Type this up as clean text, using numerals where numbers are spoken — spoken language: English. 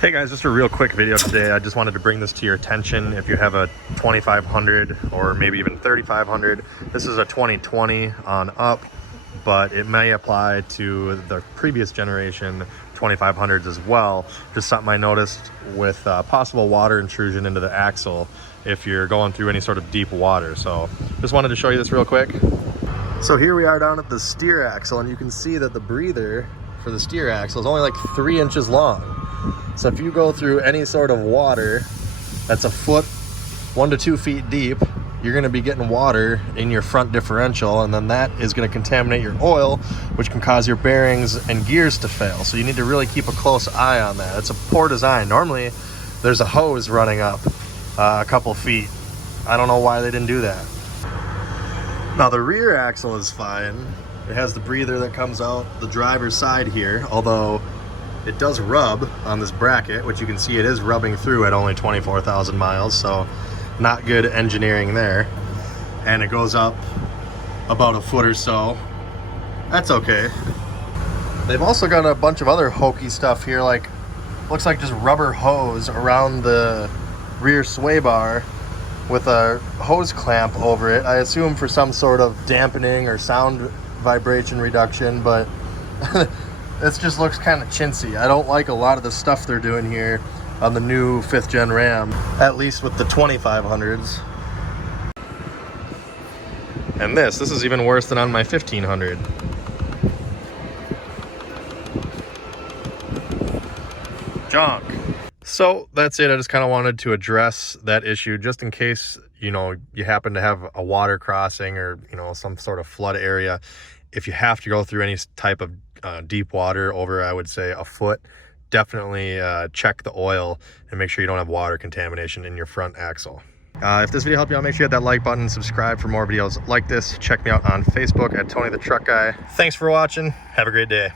Hey guys, just a real quick video today. I just wanted to bring this to your attention. If you have a 2500 or maybe even 3500, this is a 2020 on up, but it may apply to the previous generation 2500s as well. Just something I noticed with possible water intrusion into the axle if you're going through any sort of deep water. So just wanted to show you this real quick. So here we are down at the steer axle, and you can see that the breather for the steer axle is only like 3 inches long. So if you go through any sort of water that's a foot, 1 to 2 feet deep, you're going to be getting water in your front differential, and then that is going to contaminate your oil, which can cause your bearings and gears to fail. So you need to really keep a close eye on that. It's a poor design. Normally there's a hose running up a couple feet. I don't know why they didn't do that. Now the rear axle is fine. It has the breather that comes out the driver's side here, although it does rub on this bracket, which you can see it is rubbing through at only 24,000 miles, so not good engineering there. And it goes up about a foot or so. That's okay. They've also got a bunch of other hokey stuff here, like looks like just rubber hose around the rear sway bar with a hose clamp over it. I assume for some sort of dampening or sound vibration reduction, but this just looks kind of chintzy. I don't like a lot of the stuff they're doing here on the new 5th gen Ram, at least with the 2500s. And this is even worse than on my 1500. Junk. So that's it. I just kind of wanted to address that issue just in case, you know, you happen to have a water crossing or, you know, some sort of flood area. If you have to go through any type of deep water over, I would say, a foot, definitely check the oil and make sure you don't have water contamination in your front axle. If this video helped you out, make sure you hit that like button, subscribe for more videos like this. Check me out on Facebook at Tony the Truck Guy. Thanks for watching. Have a great day.